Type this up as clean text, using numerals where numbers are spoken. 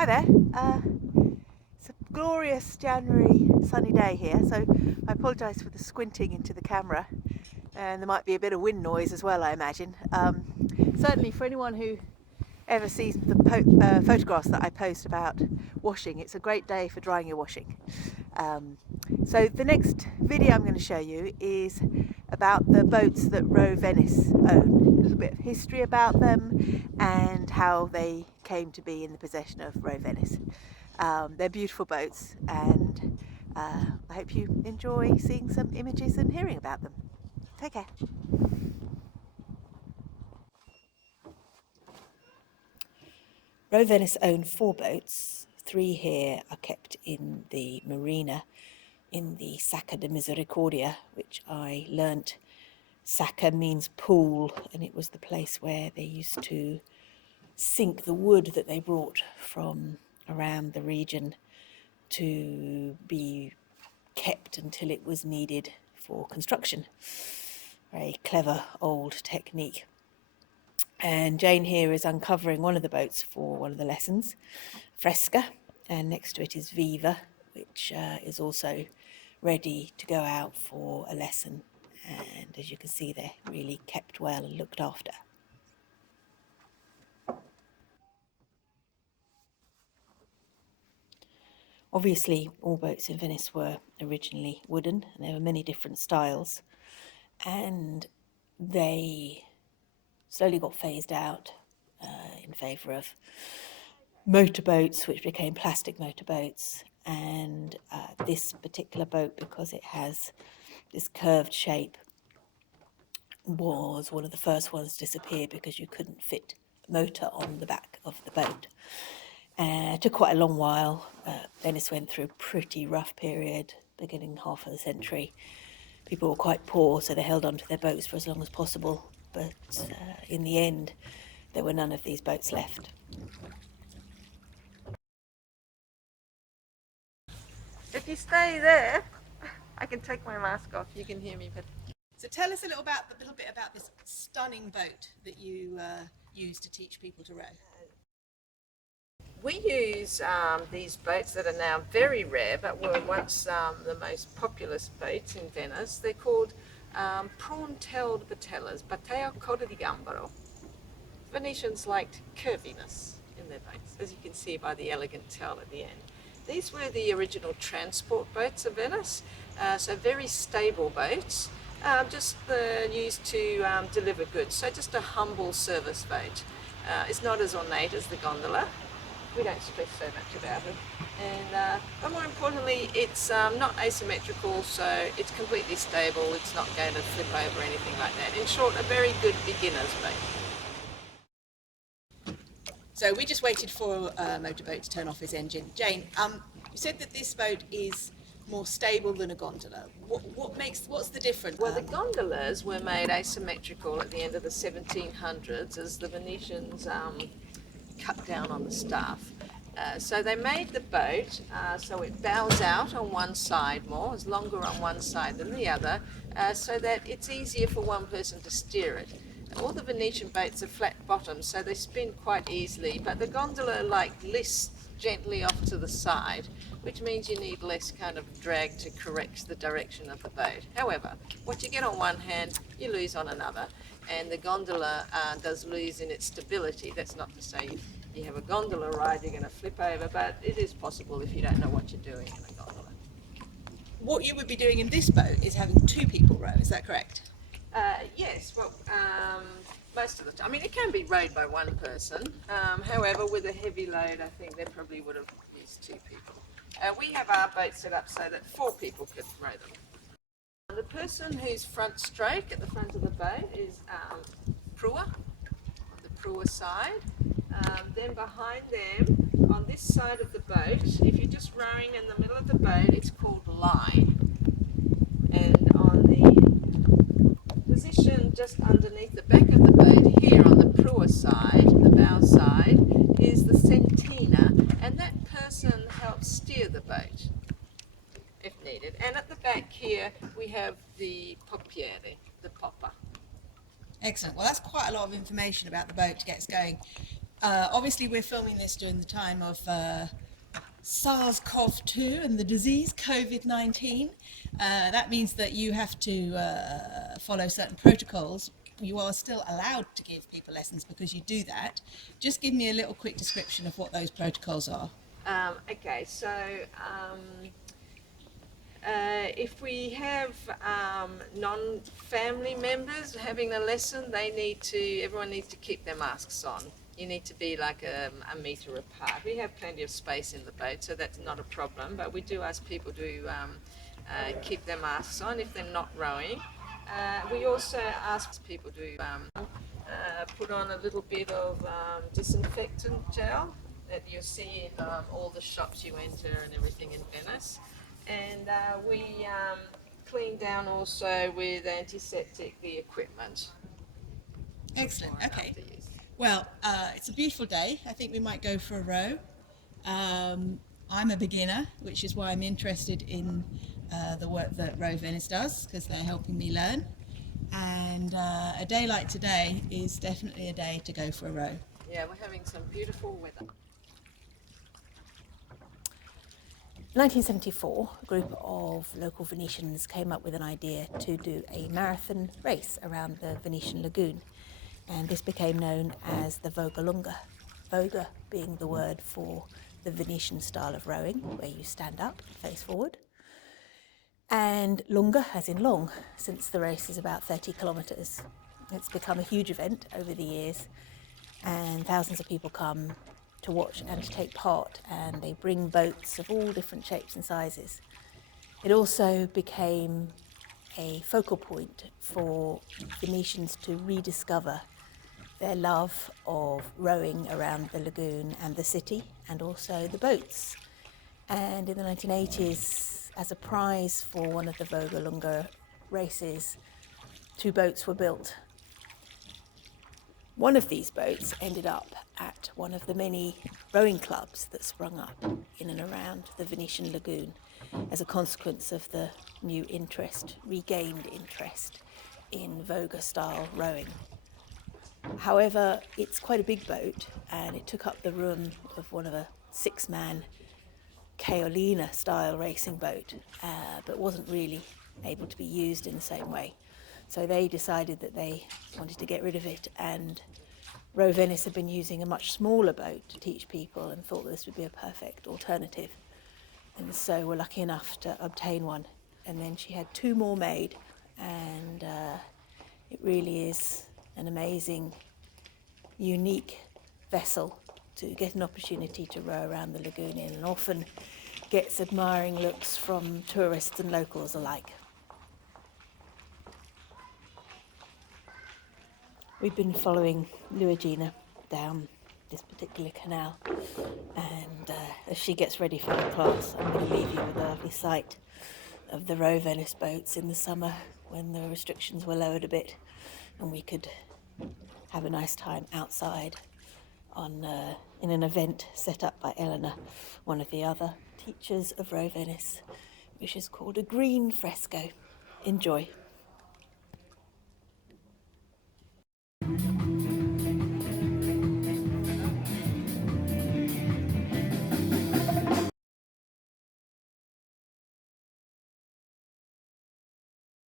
Hi there. It's a glorious January sunny day here, so I apologise for the squinting into the camera, and there might be a bit of wind noise as well, I imagine. Certainly for anyone who ever sees the photographs that I post about washing, it's a great day for drying your washing. So the next video I'm going to show you is about the boats that Roe Venice own, a little bit of history about them and how they came to be in the possession of Roe Venice. They're beautiful boats, and I hope you enjoy seeing some images and hearing about them. Take care. Roe Venice own 4 boats. 3 here are kept in the Marina in the Sacca di Misericordia, which I learnt Sacca means pool, and it was the place where they used to sink the wood that they brought from around the region to be kept until it was needed for construction. Very clever old technique. And Jane here is uncovering one of the boats for one of the lessons, Fresca, and next to it is Viva, which is also ready to go out for a lesson. And as you can see, they're really kept well and looked after. Obviously, all boats in Venice were originally wooden, and there were many different styles, and they slowly got phased out in favour of motorboats, which became plastic motorboats. And this particular boat, because it has this curved shape, was one of the first ones to disappear because you couldn't fit a motor on the back of the boat. It took quite a long while. Venice went through a pretty rough period, beginning half of the century. People were quite poor, so they held on to their boats for as long as possible. But in the end, there were none of these boats left. If you stay there, I can take my mask off. You can hear me better. So tell us a little bit about this stunning boat that you use to teach people to row. We use these boats that are now very rare, but were once the most populous boats in Venice. They're called prawn-tailed Batelas, Batela Coda Di Gambero. Venetians liked curviness in their boats, as you can see by the elegant tail at the end. These were the original transport boats of Venice, so very stable boats, just used to deliver goods, so just a humble service boat. It's not as ornate as the gondola. We don't stress so much about it. And, but more importantly, it's not asymmetrical, so it's completely stable. It's not going to flip over or anything like that. In short, a very good beginner's boat. So we just waited for a motorboat to turn off its engine. Jane, you said that this boat is more stable than a gondola. What's the difference? Well, the gondolas were made asymmetrical at the end of the 1700s as the Venetians cut down on the staff. So they made the boat so it bows out on one side more, is longer on one side than the other, so that it's easier for one person to steer it. All the Venetian boats are flat bottoms, so they spin quite easily, but the gondola lists gently off to the side, which means you need less kind of drag to correct the direction of the boat. However, what you get on one hand, you lose on another, and the gondola does lose in its stability. That's not to say if you have a gondola ride you're going to flip over, but it is possible if you don't know what you're doing in a gondola. What you would be doing in this boat is having 2 people row, is that correct? Yes, well, most of the time. I mean, it can be rowed by one person. However, with a heavy load, I think they probably would have used 2 people. We have our boat set up so that 4 people could row them. The person who's front stroke at the front of the boat is proa, on the proa side. Then behind them, on this side of the boat, if you're just rowing in the middle of the boat, it's called line. And on the position just underneath the back of the boat, here on the proa side, the bow side, is the centina, and that person helps steer the boat if needed. And at the back here, we have the poppiere, the popper. Excellent. Well, that's quite a lot of information about the boat to get us going. Obviously, we're filming this during the time of SARS-CoV-2 and the disease COVID-19. That means that you have to follow certain protocols. You are still allowed to give people lessons because you do that. Just give me a little quick description of what those protocols are. Okay, so if we have non-family members having a lesson, everyone needs to keep their masks on. You need to be like a metre apart. We have plenty of space in the boat, so that's not a problem, but we do ask people to keep their masks on if they're not rowing. We also ask people to put on a little bit of disinfectant gel that you see in all the shops you enter and everything in Venice. And we clean down also with antiseptic the equipment. Excellent. Okay. Well, it's a beautiful day. I think we might go for a row. I'm a beginner, which is why I'm interested in the work that Roe Venice does, because they're helping me learn. And a day like today is definitely a day to go for a row. Yeah, we're having some beautiful weather. In 1974, a group of local Venetians came up with an idea to do a marathon race around the Venetian lagoon, and this became known as the Vogalunga. Voga being the word for the Venetian style of rowing, where you stand up, face forward, and lunga as in long, since the race is about 30 kilometres. It's become a huge event over the years, and thousands of people come to watch and to take part, and they bring boats of all different shapes and sizes. It also became a focal point for Venetians to rediscover their love of rowing around the lagoon and the city, and also the boats. And in the 1980s, as a prize for one of the Vogalunga races, 2 boats were built. One of these boats ended up at one of the many rowing clubs that sprung up in and around the Venetian lagoon as a consequence of the new interest, regained interest in Voga-style rowing. However, it's quite a big boat, and it took up the room of one of a 6-man Caolina-style racing boat, but wasn't really able to be used in the same way. So they decided that they wanted to get rid of it, and Roe Venice had been using a much smaller boat to teach people and thought that this would be a perfect alternative. And so we're lucky enough to obtain one. And then she had 2 more made, and it really is an amazing, unique vessel to get an opportunity to row around the lagoon in, and often gets admiring looks from tourists and locals alike. We've been following Luigina down this particular canal, and as she gets ready for her class, I'm going to leave you with a lovely sight of the Roe Venice boats in the summer when the restrictions were lowered a bit and we could have a nice time outside in an event set up by Eleanor, one of the other teachers of Roe Venice, which is called a green fresco. Enjoy.